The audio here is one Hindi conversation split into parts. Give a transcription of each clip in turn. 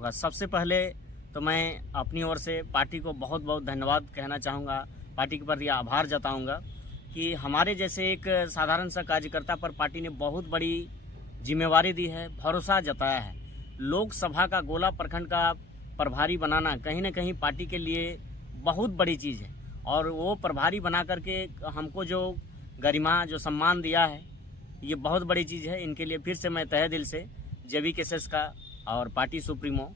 सबसे पहले तो मैं अपनी ओर से पार्टी को बहुत बहुत धन्यवाद कहना चाहूँगा, पार्टी के प्रति आभार जताऊँगा कि हमारे जैसे एक साधारण सा कार्यकर्ता पर पार्टी ने बहुत बड़ी जिम्मेवारी दी है, भरोसा जताया है। लोकसभा का गोला प्रखंड का प्रभारी बनाना कहीं न कहीं पार्टी के लिए बहुत बड़ी चीज़ है और वो प्रभारी बना करके हमको जो गरिमा, जो सम्मान दिया है, ये बहुत बड़ी चीज़ है। इनके लिए फिर से मैं तहे दिल से जेबी केसेस का और पार्टी सुप्रीमो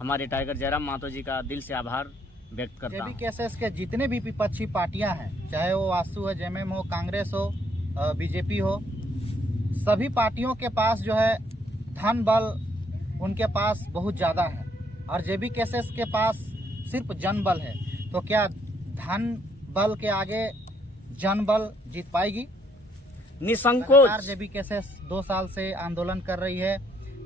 हमारे टाइगर जयराम महतो जी का दिल से आभार व्यक्त करता हूँ। जेबी केसेस के जितने भी विपक्षी पार्टियां हैं, चाहे वो आसू है, जेएमएम हो, कांग्रेस हो, बीजेपी हो, सभी पार्टियों के पास जो है धन बल उनके पास बहुत ज़्यादा है और जेबी केसेस के पास सिर्फ जन बल है। तो क्या धन बल के आगे जन बल जीत पाएगी? निसंकोच जेबी केसेस 2 साल से आंदोलन कर रही है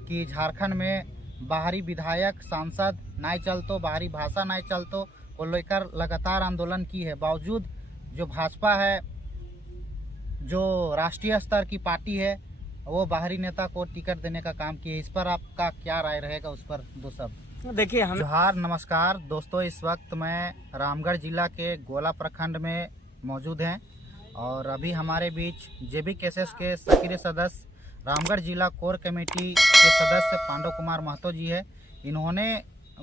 कि झारखंड में बाहरी विधायक, सांसद नहीं चलतो, बाहरी भाषा नहीं चलतो को लेकर लगातार आंदोलन की है। बावजूद जो भाजपा है, जो राष्ट्रीय स्तर की पार्टी है, वो बाहरी नेता को टिकट देने का काम किया। इस पर आपका क्या राय रहेगा? उस पर दो शब्द। देखिए, हम जोहार, नमस्कार दोस्तों। इस वक्त मैं रामगढ़ जिला के गोला प्रखंड में मौजूद हैं और अभी हमारे बीच जेबी केसेस के सक्रिय सदस्य, रामगढ़ जिला कोर कमेटी के सदस्य पांडव कुमार महतो जी है। इन्होंने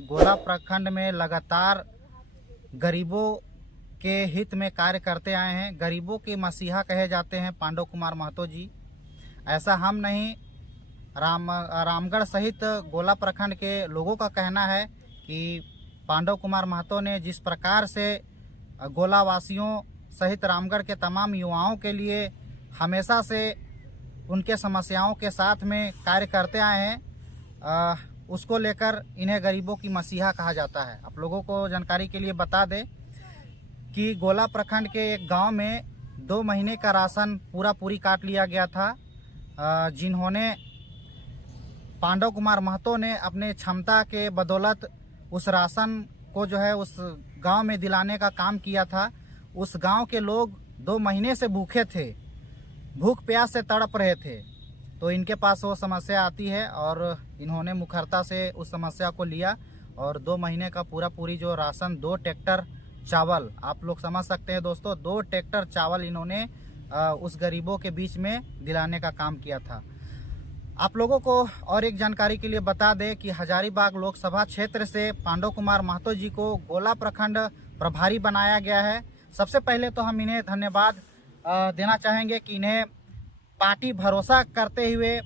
गोला प्रखंड में लगातार गरीबों के हित में कार्य करते आए हैं। गरीबों के मसीहा कहे जाते हैं पांडव कुमार महतो जी। ऐसा हम नहीं, रामगढ़ सहित गोला प्रखंड के लोगों का कहना है कि पांडव कुमार महतो ने जिस प्रकार से गोला वासियों सहित रामगढ़ के तमाम युवाओं के लिए हमेशा से उनके समस्याओं के साथ में कार्य करते आए हैं, उसको लेकर इन्हें गरीबों की मसीहा कहा जाता है। आप लोगों को जानकारी के लिए बता दें कि गोला प्रखंड के एक गांव में 2 महीने का राशन पूरी काट लिया गया था, जिन्होंने पांडव कुमार महतो ने अपने क्षमता के बदौलत उस राशन को जो है उस गांव में दिलाने का काम किया था। उस गांव के लोग 2 महीने से भूखे थे, भूख प्यास से तड़प रहे थे। तो इनके पास वो समस्या आती है और इन्होंने मुखरता से उस समस्या को लिया और 2 महीने का पूरी जो राशन, 2 ट्रैक्टर चावल, आप लोग समझ सकते हैं दोस्तों, 2 ट्रैक्टर चावल इन्होंने उस गरीबों के बीच में दिलाने का काम किया था। आप लोगों को और एक जानकारी के लिए बता दें कि हजारीबाग लोकसभा क्षेत्र से पांडव कुमार महतो जी को गोला प्रखंड प्रभारी बनाया गया है। सबसे पहले तो हम इन्हें धन्यवाद देना चाहेंगे कि इन्हें पार्टी भरोसा करते हुए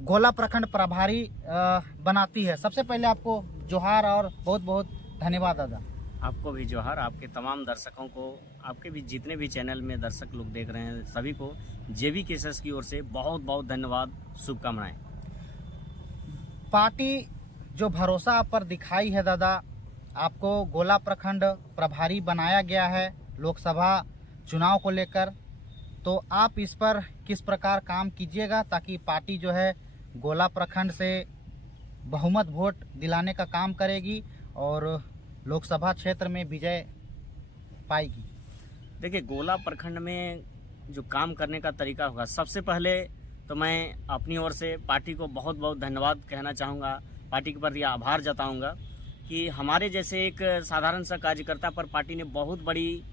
गोला प्रखंड प्रभारी बनाती है। सबसे पहले आपको जोहार और बहुत बहुत धन्यवाद दादा। आपको भी जोहार, आपके तमाम दर्शकों को, आपके भी जितने भी चैनल में दर्शक लोग देख रहे हैं, सभी को जेबी केसेस की ओर से बहुत बहुत धन्यवाद, शुभकामनाएं। पार्टी जो भरोसा आप पर दिखाई है दादा, आपको गोला प्रखंड प्रभारी बनाया गया है लोकसभा चुनाव को लेकर, तो आप इस पर किस प्रकार काम कीजिएगा ताकि पार्टी जो है गोला प्रखंड से बहुमत वोट दिलाने का काम करेगी और लोकसभा क्षेत्र में विजय पाएगी? देखिए, गोला प्रखंड में जो काम करने का तरीका होगा, सबसे पहले तो मैं अपनी ओर से पार्टी को बहुत बहुत धन्यवाद कहना चाहूँगा, पार्टी के प्रति आभार जताऊँगा कि हमारे जैसे एक साधारण सा कार्यकर्ता पर पार्टी ने बहुत बड़ी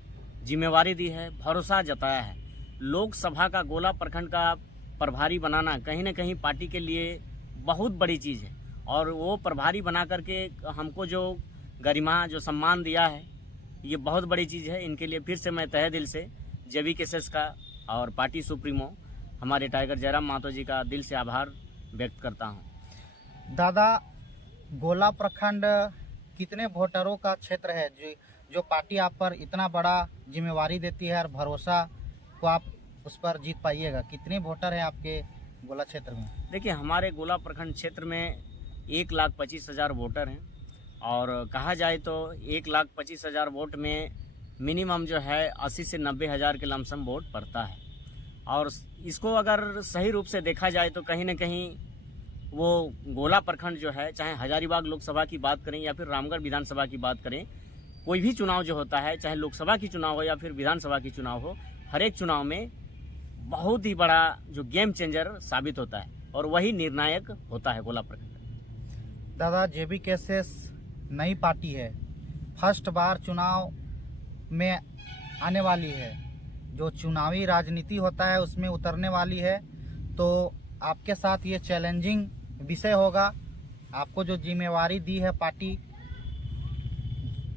जिम्मेवारी दी है, भरोसा जताया है। लोकसभा का गोला प्रखंड का प्रभारी बनाना कहीं न कहीं पार्टी के लिए बहुत बड़ी चीज़ है और वो प्रभारी बना करके हमको जो गरिमा, जो सम्मान दिया है, ये बहुत बड़ी चीज़ है। इनके लिए फिर से मैं तहे दिल से जेबी केसेस का और पार्टी सुप्रीमो हमारे टाइगर जयराम महतो जी का दिल से आभार व्यक्त करता हूँ। दादा, गोला प्रखंड कितने वोटरों का क्षेत्र है जो पार्टी आप पर इतना बड़ा जिम्मेवारी देती है और भरोसा को आप उस पर जीत पाइएगा? कितने वोटर हैं आपके गोला क्षेत्र में? देखिए, हमारे गोला प्रखंड क्षेत्र में 1,25,000 वोटर हैं और कहा जाए तो 1,25,000 वोट में मिनिमम जो है 80 से 90 हज़ार के लमसम वोट पड़ता है। और इसको अगर सही रूप से देखा जाए तो कहीं न कहीं वो गोला प्रखंड जो है, चाहे हजारीबाग लोकसभा की बात करें या फिर रामगढ़ विधानसभा की बात करें, कोई भी चुनाव जो होता है, चाहे लोकसभा की चुनाव हो या फिर विधानसभा की चुनाव हो, हर एक चुनाव में बहुत ही बड़ा जो गेम चेंजर साबित होता है और वही निर्णायक होता है गोला प्रखंड। दादा, जेबी केसेस नई पार्टी है, फर्स्ट बार चुनाव में आने वाली है, जो चुनावी राजनीति होता है उसमें उतरने वाली है। तो आपके साथ ये चैलेंजिंग विषय होगा। आपको जो जिम्मेवारी दी है पार्टी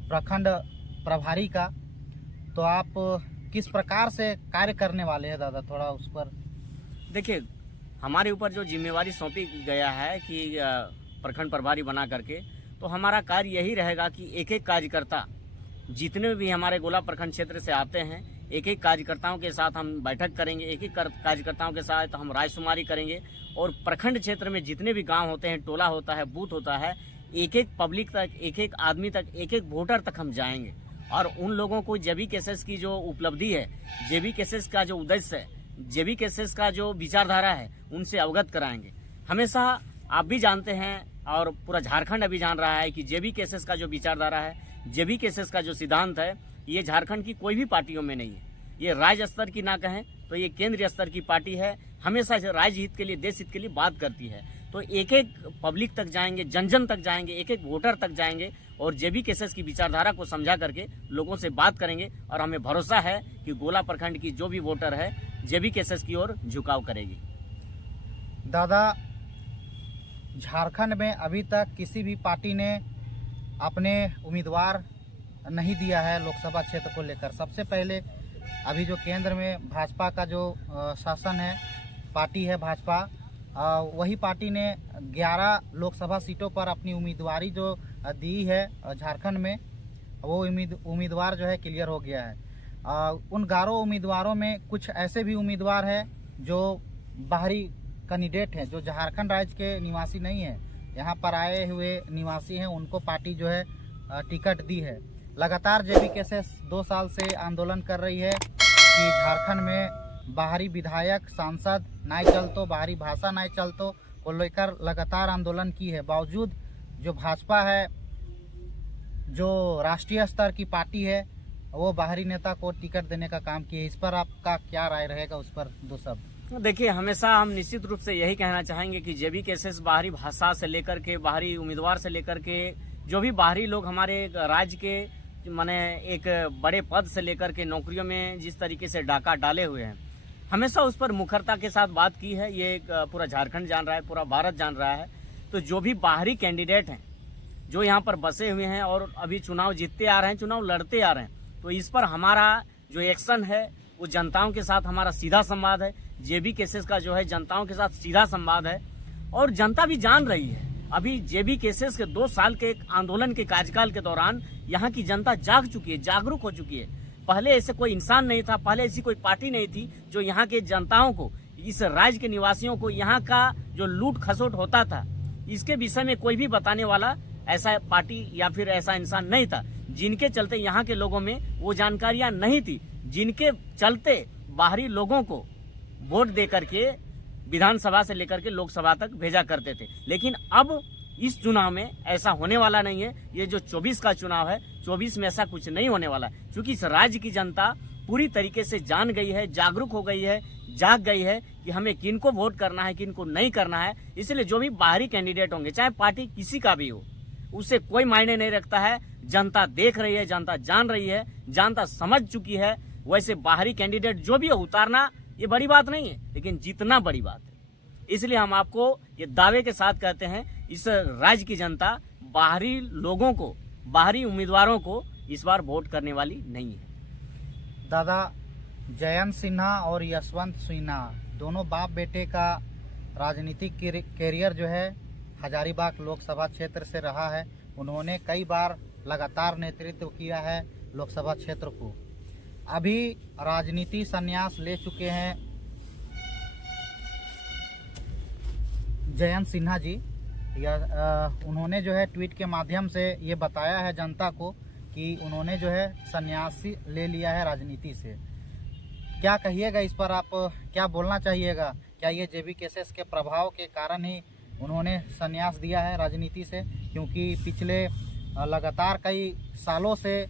प्रखंड प्रभारी का, तो आप किस प्रकार से कार्य करने वाले हैं दादा, थोड़ा उस पर। देखिए, हमारे ऊपर जो जिम्मेवारी सौंपी गया है कि प्रखंड प्रभारी बना करके, तो हमारा कार्य यही रहेगा कि एक एक कार्यकर्ता जितने भी हमारे गोला प्रखंड क्षेत्र से आते हैं, एक एक कार्यकर्ताओं के साथ हम बैठक करेंगे, एक एक कार्यकर्ताओं के साथ हम रायशुमारी करेंगे और प्रखंड क्षेत्र में जितने भी गांव होते हैं, टोला होता है, बूथ होता है, एक एक पब्लिक तक, एक एक आदमी तक, एक एक वोटर तक हम जाएंगे और उन लोगों को जेबी केसेस की जो उपलब्धि है, जेबी केसेस का जो उद्देश्य है, जेबी केसेस का जो विचारधारा है, उनसे अवगत कराएंगे। हमेशा आप भी जानते हैं और पूरा झारखंड अभी जान रहा है कि जेबी केसेस का जो विचारधारा है, जेबी केसेस का जो सिद्धांत है, ये झारखंड की कोई भी पार्टियों में नहीं है। ये राज्य स्तर की ना कहें तो ये केंद्रीय स्तर की पार्टी है। हमेशा राज्य हित के लिए, देश हित के लिए बात करती है। तो एक एक पब्लिक तक जाएंगे, जन जन तक जाएंगे, एक एक वोटर तक जाएंगे और जेबी केसेस की विचारधारा को समझा करके लोगों से बात करेंगे और हमें भरोसा है कि गोला प्रखंड की जो भी वोटर है जेबी केसेस की ओर झुकाव करेगी। दादा, झारखंड में अभी तक किसी भी पार्टी ने अपने उम्मीदवार नहीं दिया है लोकसभा क्षेत्र को लेकर। सबसे पहले अभी जो केंद्र में भाजपा का जो शासन है, पार्टी है भाजपा, वही पार्टी ने 11 लोकसभा सीटों पर अपनी उम्मीदवारी जो दी है झारखंड में, वो उम्मीदवार जो है क्लियर हो गया है। उन 11 उम्मीदवारों में कुछ ऐसे भी उम्मीदवार हैं जो बाहरी कैंडिडेट हैं, जो झारखंड राज्य के निवासी नहीं है, यहाँ पर आए हुए निवासी हैं, उनको पार्टी जो है टिकट दी है। लगातार जेबी केसेस 2 साल से आंदोलन कर रही है कि झारखंड में बाहरी विधायक, सांसद नहीं चलतो, बाहरी भाषा नहीं चलतो को लेकर लगातार आंदोलन की है। बावजूद जो भाजपा है, जो राष्ट्रीय स्तर की पार्टी है, वो बाहरी नेता को टिकट देने का काम किया है। इस पर आपका क्या राय रहेगा, उस पर दो शब्द। देखिए, हमेशा हम निश्चित रूप से यही कहना चाहेंगे कि जेबी केसेस बाहरी भाषा से लेकर के, बाहरी उम्मीदवार से लेकर के, जो भी बाहरी लोग हमारे राज्य के माने एक बड़े पद से लेकर के नौकरियों में जिस तरीके से डाका डाले हुए हैं, हमेशा उस पर मुखरता के साथ बात की है। ये पूरा झारखंड जान रहा है, पूरा भारत जान रहा है। तो जो भी बाहरी कैंडिडेट हैं, जो यहाँ पर बसे हुए हैं और अभी चुनाव जीतते आ रहे हैं, चुनाव लड़ते आ रहे हैं, तो इस पर हमारा जो एक्शन है वो जनताओं के साथ हमारा सीधा संवाद है। जेबी केसेस का जो है जनताओं के साथ सीधा संवाद है और जनता भी जान रही है। अभी जेबी केसेस के 2 साल के आंदोलन के कार्यकाल के दौरान यहाँ की जनता जाग चुकी है, जागरूक हो चुकी है। पहले ऐसे कोई इंसान नहीं था, पहले ऐसी कोई पार्टी नहीं थी जो यहाँ के जनताओं को, इस राज्य के निवासियों को, यहाँ का जो लूट खसोट होता था, इसके विषय में कोई भी बताने वाला ऐसा पार्टी या फिर ऐसा इंसान नहीं था। जिनके चलते यहाँ के लोगों में वो जानकारियां नहीं थी, जिनके चलते बाहरी लोगों को वोट दे करके विधानसभा से लेकर के लोकसभा तक भेजा करते थे। लेकिन अब इस चुनाव में ऐसा होने वाला नहीं है। ये जो 24 का चुनाव है, 24 में ऐसा कुछ नहीं होने वाला है, क्योंकि इस राज्य की जनता पूरी तरीके से जान गई है, जागरूक हो गई है, जाग गई है कि हमें किनको वोट करना है, किनको नहीं करना है। इसलिए जो भी बाहरी कैंडिडेट होंगे, चाहे पार्टी किसी का भी हो, उससे कोई मायने नहीं रखता है। जनता देख रही है, जनता जान रही है, जनता समझ चुकी है। वैसे बाहरी कैंडिडेट जो भी उतारना ये बड़ी बात नहीं है, लेकिन जीतना बड़ी बात है। इसलिए हम आपको ये दावे के साथ कहते हैं, इस राज्य की जनता बाहरी लोगों को, बाहरी उम्मीदवारों को इस बार वोट करने वाली नहीं है। दादा, जयंत सिन्हा और यशवंत सिन्हा दोनों बाप बेटे का राजनीतिक कैरियर जो है हजारीबाग लोकसभा क्षेत्र से रहा है। उन्होंने कई बार लगातार नेतृत्व किया है लोकसभा क्षेत्र को। अभी राजनीति संन्यास ले चुके हैं जयंत सिन्हा जी। उन्होंने जो है ट्वीट के माध्यम से ये बताया है जनता को कि उन्होंने जो है संन्यासी ले लिया है राजनीति से। क्या कहिएगा इस पर, आप क्या बोलना चाहिएगा? क्या ये जेबी केसेस के प्रभाव के कारण ही उन्होंने संन्यास दिया है राजनीति से? क्योंकि पिछले लगातार कई सालों से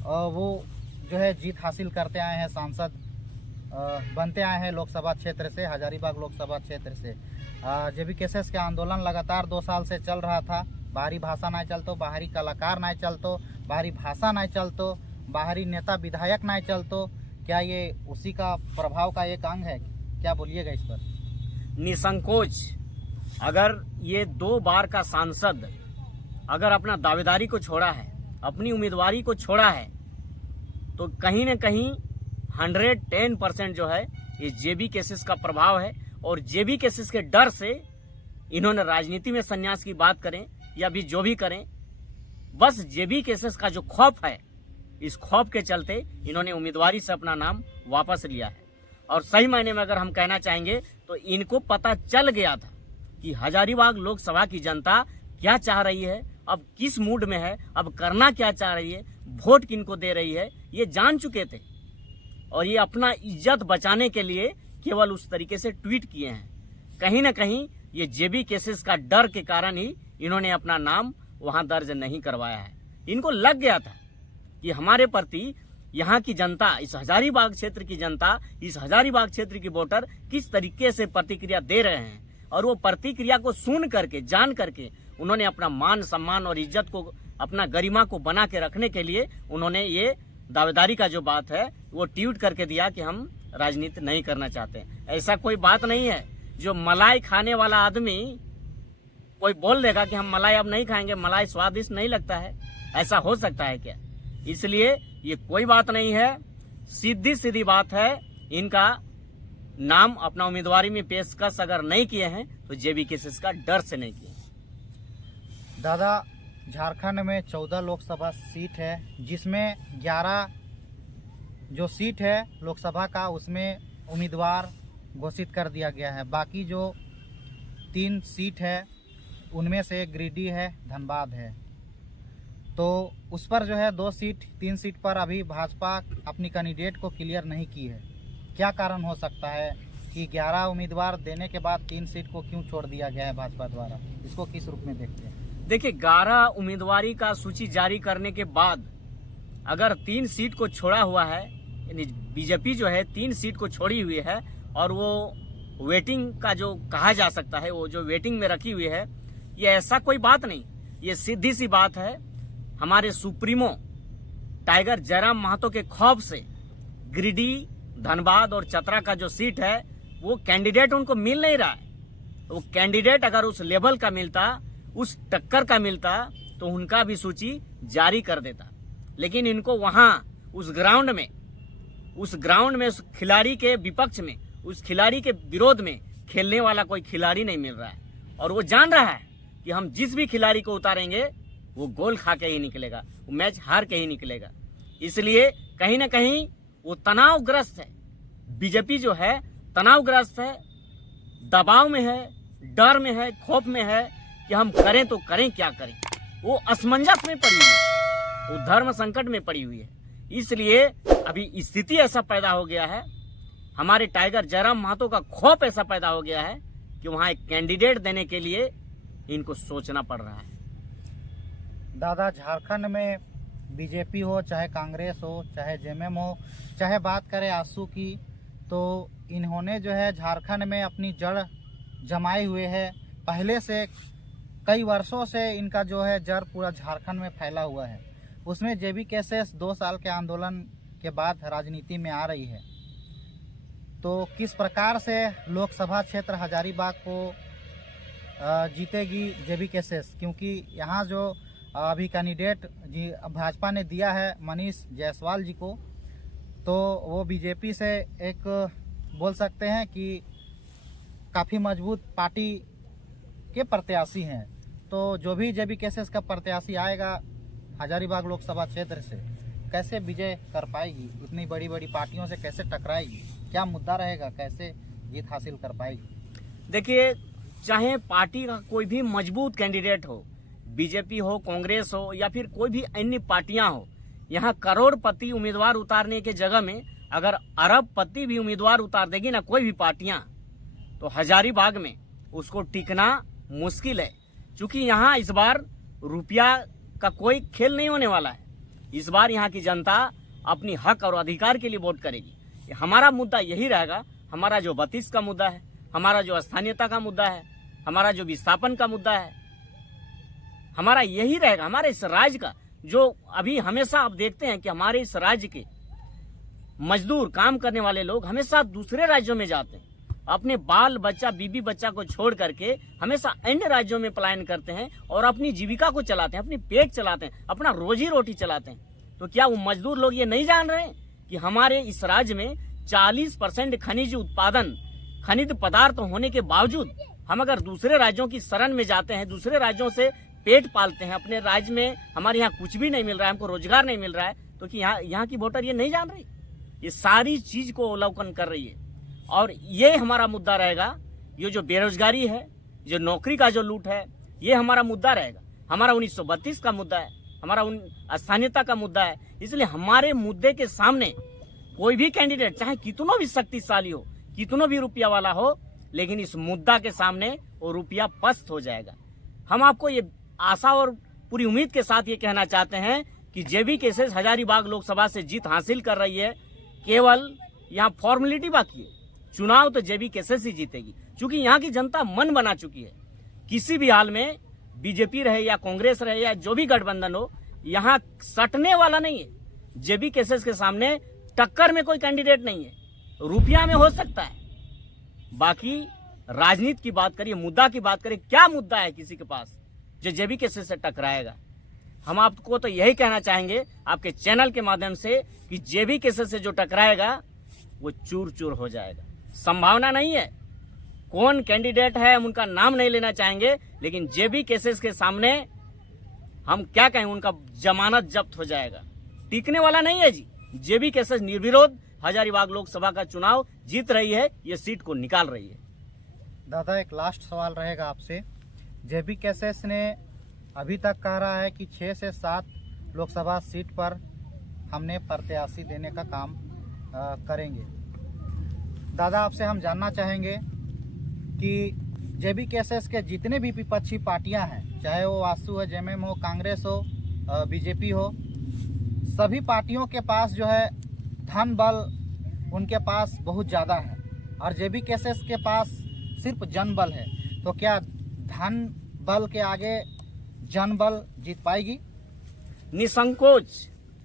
वो जो है जीत हासिल करते आए हैं, सांसद बनते आए हैं लोकसभा क्षेत्र से, हजारीबाग लोकसभा क्षेत्र से। जेबी केसेस के आंदोलन लगातार 2 साल से चल रहा था। बाहरी भाषा नहीं चलतो, बाहरी कलाकार नहीं चलतो, बाहरी भाषा नहीं चलतो, बाहरी नेता विधायक नहीं चलतो। क्या ये उसी का प्रभाव का एक अंग है? क्या बोलिएगा इस पर? निसंकोच अगर ये 2 बार का सांसद अगर अपना दावेदारी को छोड़ा है, अपनी उम्मीदवारी को छोड़ा है, तो कहीं न कहीं 110% जो है ये जेबी केसेस का प्रभाव है। और जेबी केसेस के डर से इन्होंने राजनीति में संन्यास की बात करें या भी जो भी करें, बस जेबी केसेस का जो खौफ है, इस खौफ के चलते इन्होंने उम्मीदवारी से अपना नाम वापस लिया है। और सही मायने में अगर हम कहना चाहेंगे तो इनको पता चल गया था कि हजारीबाग लोकसभा की जनता क्या चाह रही है, अब किस मूड में है, अब करना क्या चाह रही है, वोट किनको दे रही है, ये जान चुके थे। और ये अपना इज्जत बचाने के लिए केवल उस तरीके से ट्वीट किए हैं। कहीं ना कहीं ये जेबी केसेस का डर के कारण ही इन्होंने अपना नाम वहां दर्ज नहीं करवाया है। इनको लग गया था कि हमारे प्रति यहाँ की जनता, इस हजारीबाग क्षेत्र की जनता, इस हजारीबाग क्षेत्र की वोटर किस तरीके से प्रतिक्रिया दे रहे हैं। और वो प्रतिक्रिया को सुन करके, जान करके उन्होंने अपना मान सम्मान और इज्जत को, अपना गरिमा को बना के रखने के लिए उन्होंने ये दावेदारी का जो बात है वो ट्वीट करके दिया कि हम राजनीति नहीं करना चाहते। ऐसा कोई बात नहीं है। जो मलाई खाने वाला आदमी कोई बोल देगा कि हम मलाई अब नहीं खाएंगे, मलाई स्वादिष्ट नहीं लगता है, ऐसा हो सकता है क्या? इसलिए ये कोई बात नहीं है, सीधी सीधी बात है। इनका नाम अपना उम्मीदवारी में पेशकश अगर नहीं किए हैं तो जेबी केसेस का डर से नहीं किए। दादा, झारखंड में 14 लोकसभा सीट है, जिसमें 11 जो सीट है लोकसभा का उसमें उम्मीदवार घोषित कर दिया गया है। बाकी जो 3 सीट है उनमें से गिरिडीह है, धनबाद है। तो उस पर जो है 3 सीट पर अभी भाजपा अपनी कैंडिडेट को क्लियर नहीं की है। क्या कारण हो सकता है कि 11 उम्मीदवार देने के बाद 3 सीट को क्यों छोड़ दिया गया है भाजपा द्वारा? इसको किस रूप में देखते हैं? देखिए, 11 उम्मीदवारी का सूची जारी करने के बाद अगर 3 सीट को छोड़ा हुआ है, यानी बीजेपी जो है 3 सीट को छोड़ी हुई है और वो वेटिंग का जो कहा जा सकता है, वो जो वेटिंग में रखी हुई है, ये ऐसा कोई बात नहीं। ये सीधी सी बात है, हमारे सुप्रीमो टाइगर जयराम महतो के खौफ से गिरिडीह, धनबाद और चतरा का जो सीट है वो कैंडिडेट उनको मिल नहीं रहा है। वो कैंडिडेट अगर उस लेवल का मिलता, उस टक्कर का मिलता, तो उनका भी सूची जारी कर देता। लेकिन इनको वहां उस ग्राउंड में उस खिलाड़ी के विपक्ष में, उस खिलाड़ी के विरोध में खेलने वाला कोई खिलाड़ी नहीं मिल रहा है। और वो जान रहा है कि हम जिस भी खिलाड़ी को उतारेंगे वो गोल खा के ही निकलेगा, वो मैच हार के ही निकलेगा। इसलिए कहीं ना कहीं वो तनावग्रस्त है। बीजेपी जो है तनावग्रस्त है, दबाव में है, डर में है, खौफ में है कि हम करें तो करें, क्या करें। वो असमंजस में पड़ी हुई है, वो धर्म संकट में पड़ी हुई है। इसलिए अभी स्थिति ऐसा पैदा हो गया है, हमारे टाइगर जयराम महतो का खौफ ऐसा पैदा हो गया है कि वहां एक कैंडिडेट देने के लिए इनको सोचना पड़ रहा है। दादा, झारखंड में बीजेपी हो, चाहे कांग्रेस हो, चाहे जेएमएम हो, चाहे बात करें आसू की, तो इन्होंने जो है झारखंड में अपनी जड़ जमाए हुए है। पहले से कई वर्षों से इनका जो है जड़ पूरा झारखंड में फैला हुआ है। उसमें जेबी केसेस 2 साल के आंदोलन के बाद राजनीति में आ रही है। तो किस प्रकार से लोकसभा क्षेत्र हजारीबाग को जीतेगी जेबी केसेस? क्योंकि यहाँ जो अभी कैंडिडेट जी भाजपा ने दिया है मनीष जायसवाल जी को, तो वो बीजेपी से एक बोल सकते हैं कि काफ़ी मजबूत पार्टी के प्रत्याशी हैं। तो जो भी जेबी केसेस का प्रत्याशी आएगा हजारीबाग लोकसभा क्षेत्र से, कैसे विजय कर पाएगी? इतनी बड़ी बड़ी पार्टियों से कैसे टकराएगी? क्या मुद्दा रहेगा? कैसे जीत हासिल कर पाएगी? देखिए, चाहे पार्टी का कोई भी मजबूत कैंडिडेट हो, बीजेपी हो, कांग्रेस हो या फिर कोई भी अन्य पार्टियां हो, यहाँ करोड़पति उम्मीदवार उतारने के जगह में अगर अरबपति भी उम्मीदवार उतार देगी ना कोई भी पार्टियां, तो हजारीबाग में उसको टिकना मुश्किल है। क्योंकि यहाँ इस बार रुपया का कोई खेल नहीं होने वाला है। इस बार यहाँ की जनता अपनी हक और अधिकार के लिए वोट करेगी। हमारा मुद्दा यही रहेगा, हमारा जो 32 का मुद्दा है, हमारा जो स्थानीयता का मुद्दा है, हमारा जो विस्थापन का मुद्दा है, हमारा यही रहेगा। हमारे इस राज्य का जो अभी हमेशा आप देखते हैं कि हमारे इस राज्य के मजदूर काम करने वाले लोग हमेशा दूसरे राज्यों में जाते हैं, अपने बाल बच्चा बीबी बच्चा को छोड़ करके हमेशा अन्य राज्यों में पलायन करते हैं और अपनी जीविका को चलाते हैं, अपनी पेट चलाते हैं, अपना रोजी रोटी चलाते हैं। तो क्या वो मजदूर लोग ये नहीं जान रहे हैं कि हमारे इस राज्य में 40% खनिज उत्पादन, खनिज पदार्थ होने के बावजूद हम अगर दूसरे राज्यों की शरण में जाते हैं, दूसरे राज्यों से पेट पालते हैं, अपने राज्य में हमारे यहाँ कुछ भी नहीं मिल रहा है, हमको रोजगार नहीं मिल रहा है, तो कि यहाँ की वोटर ये नहीं जान रही? ये सारी चीज को अवलोकन कर रही है और ये हमारा मुद्दा रहेगा। ये जो बेरोजगारी है, जो नौकरी का जो लूट है, ये हमारा मुद्दा रहेगा। हमारा 1932 का मुद्दा है, हमारा स्थानीयता का मुद्दा है। इसलिए हमारे मुद्दे के सामने कोई भी कैंडिडेट चाहे कितना भी शक्तिशाली हो, कितना भी रुपया वाला हो, लेकिन इस मुद्दा के सामने वो रुपया पस्त हो जाएगा। हम आपको ये आशा और पूरी उम्मीद के साथ ये कहना चाहते हैं कि जेबी केसेस हजारीबाग लोकसभा से जीत हासिल कर रही है। केवल यहाँ फॉर्मेलिटी बाकी है, चुनाव तो जेबी केसेस ही जीतेगी, क्योंकि यहाँ की जनता मन बना चुकी है। किसी भी हाल में बीजेपी रहे या कांग्रेस रहे या जो भी गठबंधन हो, यहाँ सटने वाला नहीं है। जेबी केसेस के सामने टक्कर में कोई कैंडिडेट नहीं है। रुपया में हो सकता है, बाकी राजनीति की बात करिए, मुद्दा की बात करिए, क्या मुद्दा है किसी के पास जो जेबी केसेस से टकराएगा? हम आपको तो यही कहना चाहेंगे आपके चैनल के माध्यम से कि जेबी केसेस से जो टकराएगा वो चूर चूर हो जाएगा। संभावना नहीं है। कौन कैंडिडेट है हम उनका नाम नहीं लेना चाहेंगे, लेकिन जेबी केसेस के सामने हम क्या कहें, उनका जमानत जब्त हो जाएगा। टिकने वाला नहीं है जी। जेबी केसेस निर्विरोध हजारीबाग लोकसभा का चुनाव जीत रही है, ये सीट को निकाल रही है। दादा, एक लास्ट सवाल रहेगा आपसे। जेबी केसेस ने अभी तक कह रहा है कि 6 से 7 लोकसभा सीट पर हमने प्रत्याशी देने का काम करेंगे। दादा, आपसे हम जानना चाहेंगे कि जेबी केसेस के जितने भी विपक्षी पार्टियां हैं, चाहे वो आसू है, जेएमएम हो, कांग्रेस हो, बीजेपी हो, सभी पार्टियों के पास जो है धन बल उनके पास बहुत ज़्यादा है और जेबी केसेस के पास सिर्फ जनबल है। तो क्या धन बल के आगे जनबल जीत पाएगी? निसंकोच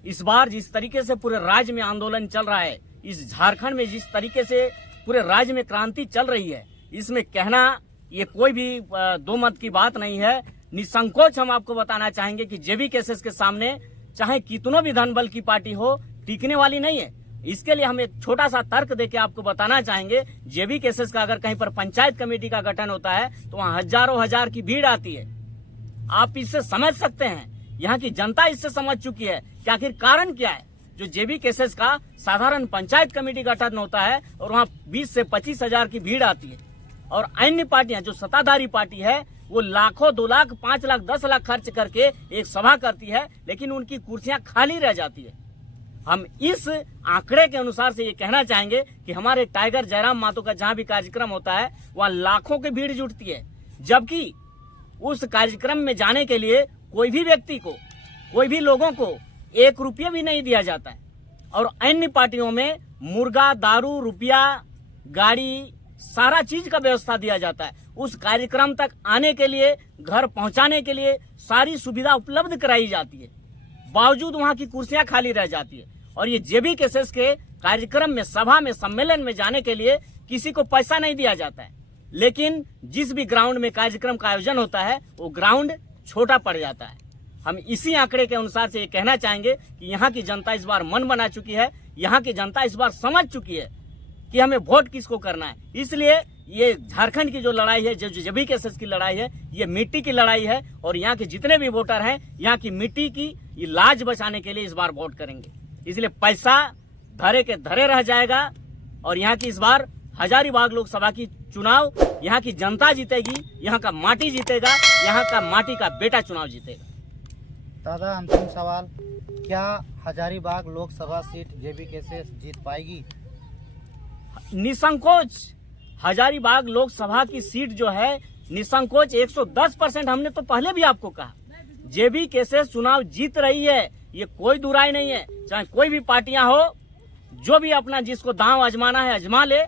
इस बार जिस तरीके से पूरे राज्य में आंदोलन चल रहा है, इस झारखंड में जिस तरीके से पूरे राज्य में क्रांति चल रही है, इसमें कहना ये कोई भी दो मत की बात नहीं है। निसंकोच हम आपको बताना चाहेंगे कि जेबी केसेस के सामने चाहे कितनों भी धन बल की पार्टी हो, टिकने वाली नहीं है। इसके लिए हम एक छोटा सा तर्क देके आपको बताना चाहेंगे। जेबी केसेस का अगर कहीं पर पंचायत कमेटी का गठन होता है तो वहाँ हजारों हजार की भीड़ आती है। आप इससे समझ सकते हैं, यहाँ की जनता इससे समझ चुकी है कि आखिर कारण क्या है जो जेबी केसेस का साधारण पंचायत कमेटी गठन होता है और वहाँ 20 से 25 हजार की भीड़ आती है। और अन्य पार्टियां जो सत्ताधारी पार्टी है वो लाखों, 2 लाख, 5 लाख, 10 लाख खर्च करके एक सभा करती है, लेकिन उनकी कुर्सियां खाली रह जाती है। हम इस आंकड़े के अनुसार से ये कहना चाहेंगे कि हमारे टाइगर जयराम मातो का जहां भी कार्यक्रम होता है वहां लाखों की भीड़ जुटती है, जबकि उस कार्यक्रम में जाने के लिए कोई भी व्यक्ति को, कोई भी लोगों को 1 रुपया भी नहीं दिया जाता है। और अन्य पार्टियों में मुर्गा, दारू, रुपया, गाड़ी, सारा चीज का व्यवस्था दिया जाता है। उस कार्यक्रम तक आने के लिए, घर पहुंचाने के लिए सारी सुविधा उपलब्ध कराई जाती है, बावजूद वहां की कुर्सियां खाली रह जाती है। और ये जेबी केसेस के कार्यक्रम में, सभा में, सम्मेलन में जाने के लिए किसी को पैसा नहीं दिया जाता है, लेकिन जिस भी ग्राउंड में कार्यक्रम का आयोजन होता है वो ग्राउंड छोटा पड़ जाता है। हम इसी आंकड़े के अनुसार से ये कहना चाहेंगे कि यहाँ की जनता इस बार मन बना चुकी है, यहाँ की जनता इस बार समझ चुकी है कि हमें वोट किसको करना है। इसलिए ये झारखंड की जो लड़ाई है, जो जेबी केसेस की लड़ाई है, ये मिट्टी की लड़ाई है और यहाँ के जितने भी वोटर हैं यहाँ की मिट्टी की ये लाज बचाने के लिए इस बार वोट करेंगे। इसलिए पैसा धरे के धरे रह जाएगा और यहाँ की इस बार हजारीबाग लोकसभा की चुनाव यहाँ की जनता जीतेगी, यहाँ का माटी जीतेगा, यहाँ का माटी का बेटा चुनाव जीतेगा। दादा, अंतिम सवाल, क्या हजारीबाग लोकसभा सीट जेबी केसेस जीत पाएगी? निसंकोच हजारीबाग लोकसभा की सीट जो है निसंकोच 110%, हमने तो पहले भी आपको कहा, जेबी केसेस चुनाव जीत रही है, ये कोई दुराई नहीं है। चाहे कोई भी पार्टियां हो, जो भी अपना जिसको दांव आजमाना है आजमा ले,